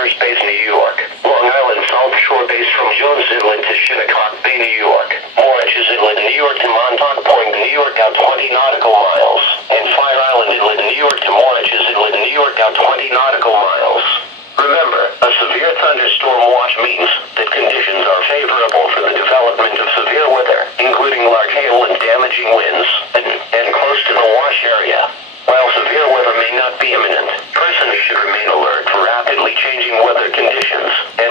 Nurse Base, New York. Long Island South Shore Base from Jones Inlet to Shinnecock Bay, New York. Moriches Inlet, New York to Montauk Point, New York out 20 nautical miles. And Fire Island Inlet, New York to Moriches Inlet, New York out 20 nautical miles. Remember, a severe thunderstorm watch means that conditions are favorable for the development of severe weather, including large hail and damaging winds, and close to the wash area. While severe weather may not be imminent, persons should remain alert for rapidly changing weather conditions and